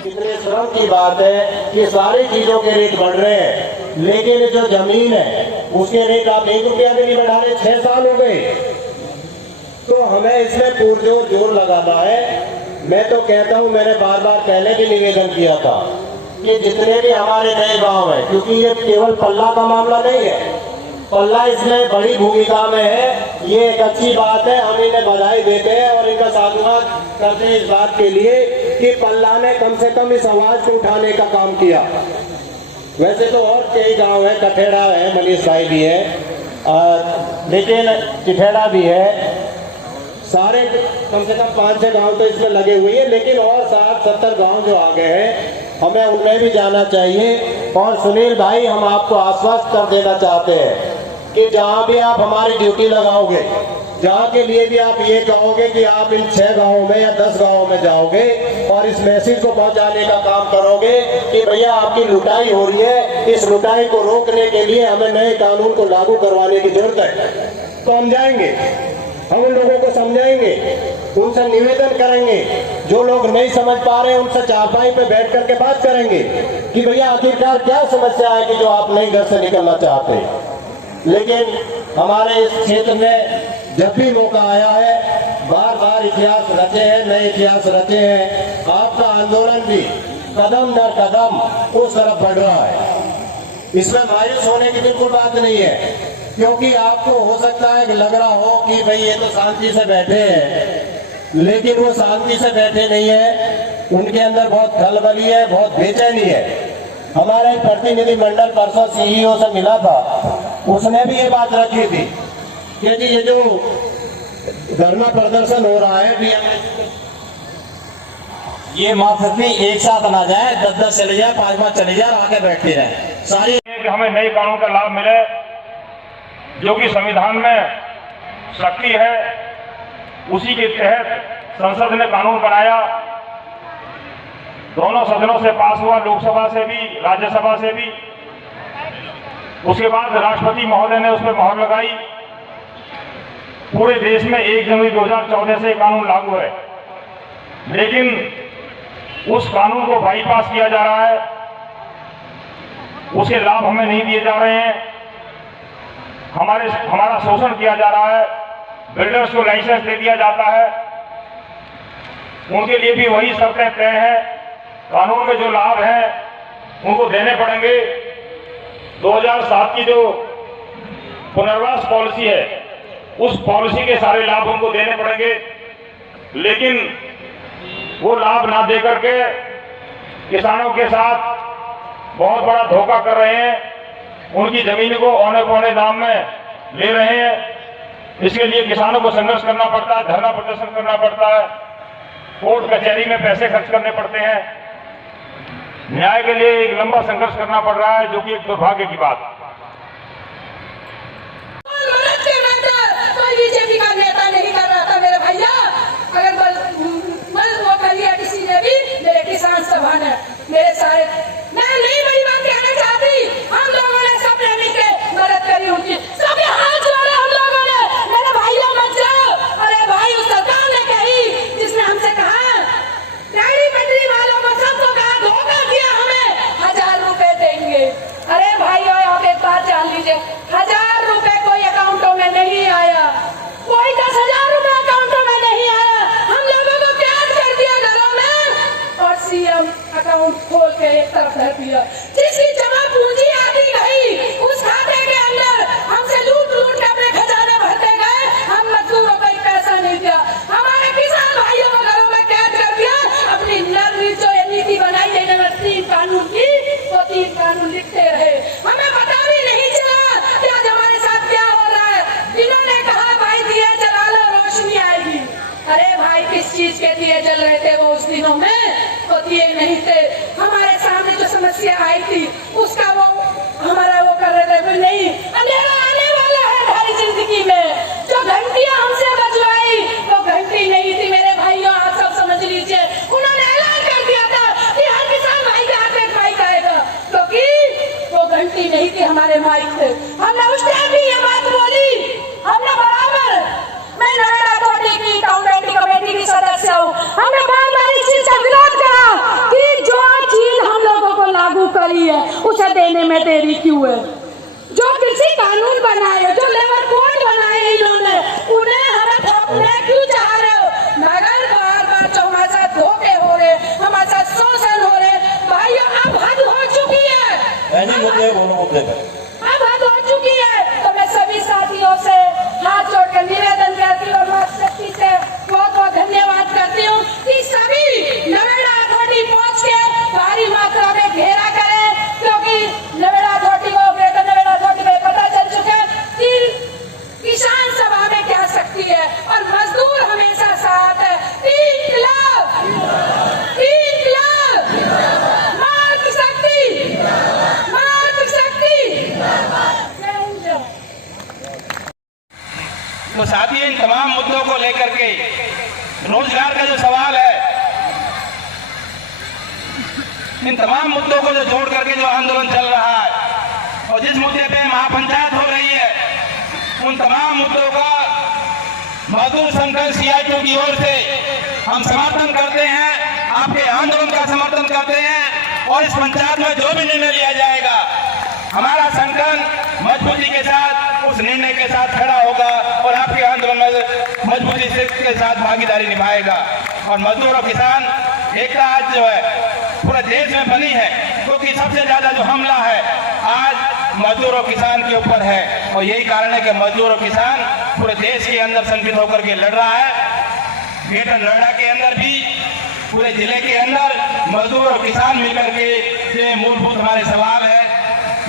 कितने श्रम की बात है कि सारी चीजों के रेट बढ़ रहे हैं, लेकिन जो जमीन है उसके रेट आप 1 रुपया भी नहीं बढ़ा रहे। 6 साल हो गए। तो हमें इसमें पुरजोर जोर लगाना है। मैं तो कहता हूं, मैंने बार बार पहले भी निवेदन किया था कि जितने भी हमारे नए गांव हैं, क्योंकि ये केवल पल्ला का मामला नहीं है, पल्ला इसमें बड़ी भूमिका में है। ये एक अच्छी बात है, हम इन्हें बधाई देते हैं और इनका साधुवाद करते हैं इस बात के लिए कि पल्ला ने कम से कम इस आवाज को उठाने का काम किया। वैसे तो और कई गांव है, कठेड़ा है, मनीष भाई भी है, लेकिन चिठेड़ा भी है, सारे कम से कम 5-6 गांव तो इसमें लगे हुए हैं, लेकिन और 60-70 गांव जो आ गए हैं, हमें उनमें भी जाना चाहिए। और सुनील भाई, हम आपको आश्वस्त कर देना चाहते हैं कि जहां भी आप हमारी ड्यूटी लगाओगे, जहां के लिए भी आप ये कहोगे कि आप इन 6 गांवों में या 10 गांवों में जाओगे और इस मैसेज को पहुंचाने का काम करोगे कि भैया आपकी लुटाई हो रही है, इस लुटाई को रोकने के लिए हमें नए कानून को लागू करवाने की जरूरत है, तो हम जाएंगे, हम उन लोगों को समझाएंगे, उनसे निवेदन करेंगे। जो लोग नहीं समझ पा रहे हैं उनसे चारपाई पे बैठ करके बात करेंगे कि भैया आखिरकार क्या समस्या है कि जो आप नहीं घर से निकलना चाहते। लेकिन हमारे इस क्षेत्र में जब भी मौका आया है, बार बार इतिहास रचे हैं, नए इतिहास रचे हैं। आपका आंदोलन भी कदम दर कदम उस तरफ बढ़ रहा है। इसमें मायूस होने की बिल्कुल बात नहीं है, क्योंकि आपको हो सकता है कि लग रहा हो कि भाई ये तो शांति से बैठे हैं, लेकिन वो शांति से बैठे नहीं है, उनके अंदर बहुत खलबली है, बहुत बेचैनी है। हमारा एक प्रतिनिधि मंडल परसों सीईओ से मिला था, उसने भी ये बात रखी थी कि जी ये जो धरना प्रदर्शन हो रहा है, ये माफी एक साथ ना जाए, 10-10 चले जाए, 5-5 चले जाए, आगे बैठे रहे सारी। हमें नए कानून का लाभ मिले जो कि संविधान में शक्ति है, उसी के तहत संसद ने कानून बनाया, दोनों सदनों से पास हुआ, लोकसभा से भी, राज्यसभा से भी। उसके बाद राष्ट्रपति महोदय ने उस पर मोहर लगाई। पूरे देश में 1 जनवरी 2014 से कानून लागू है, लेकिन उस कानून को बाईपास किया जा रहा है, उसके लाभ हमें नहीं दिए जा रहे हैं, हमारा शोषण किया जा रहा है, बिल्डर्स को लाइसेंस दे दिया जाता है, उनके लिए भी वही शर्तें तय है। कानून में जो लाभ हैं उनको देने पड़ेंगे। 2007 की जो पुनर्वास पॉलिसी है, उस पॉलिसी के सारे लाभ उनको देने पड़ेंगे, लेकिन वो लाभ ना देकर के किसानों के साथ बहुत बड़ा धोखा कर रहे हैं, उनकी जमीन को औने पौने दाम में ले रहे हैं। इसके लिए किसानों को संघर्ष करना पड़ता है, धरना प्रदर्शन करना पड़ता है, कोर्ट कचहरी में पैसे खर्च करने पड़ते हैं, न्याय के लिए एक लंबा संघर्ष करना पड़ रहा है, जो कि एक दुर्भाग्य की बात है। बीजेपी का नेता नहीं कर रहा था मेरे भैया, अगर वो कर लिया किसी ने भी, मेरे किसान सभा ने, मेरे सारे, मैं नहीं बड़ी बात कहना चाहती, हम लोगों ने सब मिलकर मदद करी उनकी, सब हाथ जोड़े हम लोगों ने, मेरे भाइयों मत जाओ। अरे भाई, उस सरकार ने कही, जिसने हमसे कहा, डेयरी पटरी वालों को सबको कहा, धोखा दिया हमें, 1000 रुपए देंगे। अरे भाइयों, आप एक बात जान लीजिए, 1000 रुपए कोई अकाउंटों में नहीं आया, कोई 10,000 रुपए अकाउंटों में नहीं आया। हम लोगों को कैद कर दिया घरों में और सीएम अकाउंट खोल के एक तरफ रख दिया। जिसकी जमा पूंजी आती गई, उस खाते के अंदर हमसे लूट लूट के अपने खजाने भरते गए, हम मजदूरों को एक पैसा नहीं दिया। हमारे किसान भाइयों को घरों में कैद कर दिया। अपनी नर्मी जो नीति बनाई है 3 कानून की, वो 3 कानून लिखते रहे, हमें पता भी नहीं चला कि आज हमारे साथ क्या हो रहा है। इन्होंने कहा भाई दिए जला लो, रोशनी आएगी। अरे भाई, किस चीज के दिए जल रहे थे वो उस दिनों में? तो दिए नहीं थे। हमारे सामने जो समस्या आई थी उसका वो हमारा वो कर रहे थे, नहीं, अंधेरा आने वाला है हमारी जिंदगी में। जो घंटियां हमसे बजवाई वो घंटी नहीं थी मेरे भाइयों, आप सब समझ लीजिए। उन्होंने ऐलान कर दिया था कि हर किसान भाई के हाथ एक माइक आएगा, क्योंकि वो घंटी नहीं थी, हमारे माइक थे। हमने उस टाइम भी ये बात बोली, हमने बराबर, मैं नरेगा अथॉरिटी की काउंटी कमेटी की सदस्य हूँ, हमने बार बार इस चीज का विरोध करा कि जो देने में देरी क्यों है? जो कृषि कानून बनाए, जो लेबर कोड बनाए इन्होंने, उन्हें हमें थोपने क्यों चाह रहे हो? मगर बार बार जो हमारे साथ धोखे हो रहे, हमारे साथ शोषण हो रहे, भाइयों अब हद हो चुकी है। अब हद हो चुकी है। तो मैं सभी साथियों से हाथ जोड़कर निवेदन करती हूँ और मां शक्ति से बहुत बहुत धन्यवाद करती हूँ कि सभी नवेड़ा अथॉरिटी पहुँच के भारी मात्रा में घेरा करें, क्योंकि नवेड़ा अथॉरिटी को, ग्रेटर नवेड़ा अथॉरिटी को पता चल चुका है कि किसान सभा में क्या शक्ति है और मजदूर हमेशा साथ है। इनकलाब, इनकलाब, मातृशक्ति, मातृशक्ति। तो साथियों, इन तमाम मुद्दों को लेकर के रोजगार का जो सवाल है, इन तमाम मुद्दों को जो जोड़ करके जो आंदोलन चल रहा है और जिस मुद्दे पे महापंचायत हो रही है, उन तमाम मुद्दों का मजदूर संगठन CITU की ओर से हम समर्थन करते हैं, आपके आंदोलन का समर्थन करते हैं और इस पंचायत में जो भी निर्णय लिया जाएगा, हमारा संगठन मजबूती के साथ उस निर्णय के साथ खड़ा होगा और आपके आंदोलन में मजबूती के साथ भागीदारी निभाएगा। और मजदूर और किसान एकता आज जो है पूरे देश में बनी है, क्योंकि सबसे ज्यादा जो हमला है आज मजदूर और किसान के ऊपर है और यही कारण है कि मजदूर और किसान पूरे देश के अंदर संगठित होकर के लड़ रहा है। ग्रेटर नोएडा के अंदर भी, पूरे जिले के अंदर मजदूर और किसान मिलकर के जो मूलभूत हमारे सवाल है,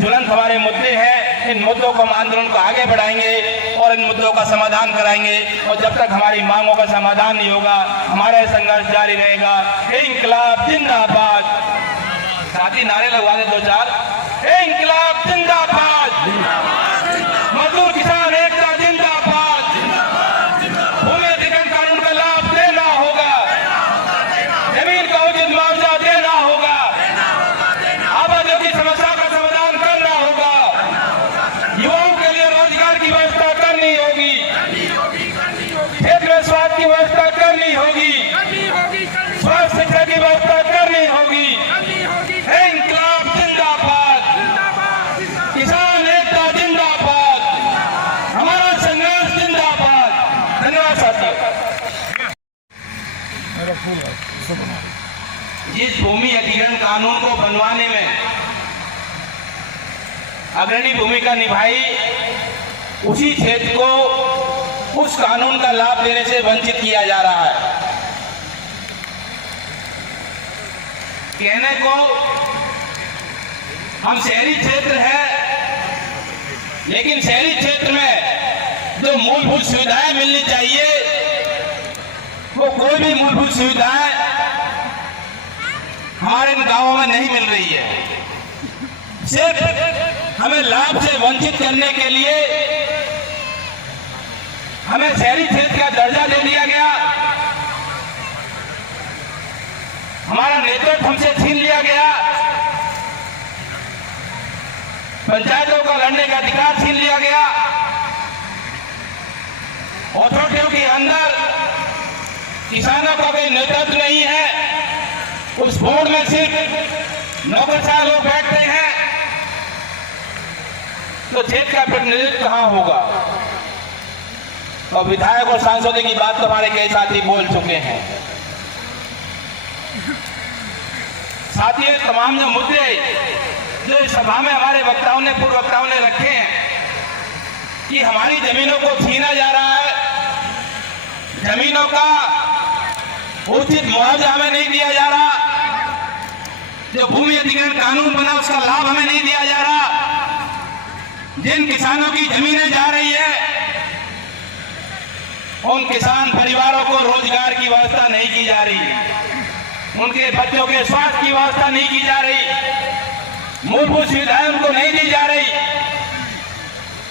ज्वलंत हमारे मुद्दे हैं, इन मुद्दों को हम आंदोलन को आगे बढ़ाएंगे और इन मुद्दों का समाधान कराएंगे। और जब तक हमारी मांगों का समाधान नहीं होगा, हमारा संघर्ष जारी रहेगा। इंकलाब जिंदाबाद। साथी नारे लगवा दे दो चार। इंकलाब जिंदाबाद, मजदूर किसान एकता जिंदाबाद। भूमि अधिग्रहण कानून का लाभ देना होगा, जमीन का उचित मुआवजा देना होगा, आबादियों की समस्या का समाधान करना होगा, युवाओं के लिए रोजगार की व्यवस्था करनी होगी, क्षेत्र में स्वास्थ्य की व्यवस्था करनी होगी, स्वास्थ्य शिक्षा की व्यवस्था करनी होगी। इंकलाब जिंदाबाद, किसान एकता जिंदाबाद, हमारा संघर्ष जिंदाबाद। धन्यवाद साथियों। जिस भूमि अधिग्रहण कानून को बनवाने में अग्रणी भूमिका निभाई, उसी क्षेत्र को उस कानून का लाभ देने से वंचित किया जा रहा है। कहने को हम शहरी क्षेत्र है, लेकिन शहरी क्षेत्र में जो मूलभूत सुविधाएं मिलनी चाहिए, वो कोई भी मूलभूत सुविधाएं हमारे इन गांवों में नहीं मिल रही है। सिर्फ हमें लाभ से वंचित करने के लिए हमें शहरी क्षेत्र का दर्जा दे दिया गया, हमारा नेतृत्व हमसे छीन लिया गया, पंचायतों का लड़ने का अधिकार छीन लिया गया, अथॉरिटियों के अंदर किसानों का कोई नेतृत्व नहीं है, उस बोर्ड में सिर्फ नौकरशाह लोग बैठते हैं, तो क्षेत्र का प्रतिनिधित्व कहां होगा? और विधायक और सांसदों की बात तो हमारे कई साथी बोल चुके हैं। साथियों, तमाम जो मुद्दे जो इस सभा में हमारे वक्ताओं ने, पूर्व वक्ताओं ने रखे हैं कि हमारी जमीनों को छीना जा रहा है, जमीनों का उचित मुआवजा हमें नहीं दिया जा रहा, जो भूमि अधिग्रहण कानून बना उसका लाभ हमें नहीं दिया जा रहा, जिन किसानों की जमीनें जा रही है उन किसान परिवारों को रोजगार की व्यवस्था नहीं की जा रही, उनके बच्चों के स्वास्थ्य की व्यवस्था नहीं की जा रही, मूलभूत सुविधाएं उनको नहीं दी जा रही।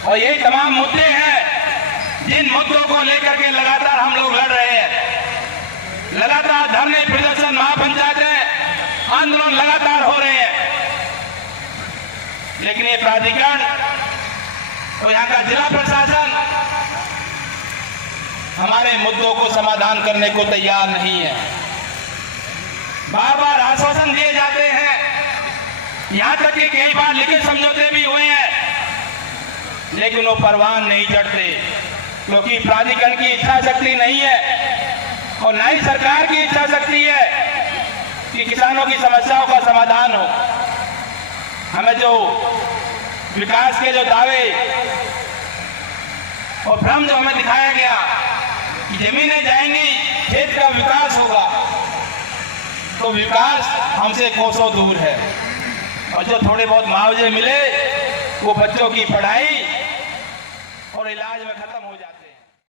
और यही तमाम मुद्दे हैं जिन मुद्दों को लेकर के लगातार हम लोग लड़ रहे हैं। लगातार धरने, प्रदर्शन, महापंचायतें, आंदोलन लगातार हो रहे हैं, लेकिन ये प्राधिकरण और यहाँ का जिला प्रशासन हमारे मुद्दों को समाधान करने को तैयार नहीं है। बार बार आश्वासन दिए जाते हैं, यहां तक कि कई बार लिखित समझौते भी हुए हैं, लेकिन वो परवान नहीं चढ़ते, क्योंकि प्राधिकरण की इच्छा शक्ति नहीं है और न ही सरकार की इच्छा शक्ति है कि किसानों की समस्याओं का समाधान हो। हमें जो विकास के जो दावे और भ्रम जो हमें दिखाया गया कि जमीनें जाएंगी, खेत का विकास होगा, तो विकास हमसे कोसों दूर है। और जो थोड़े बहुत मुआवजे मिले वो बच्चों की पढ़ाई और इलाज में खत्म।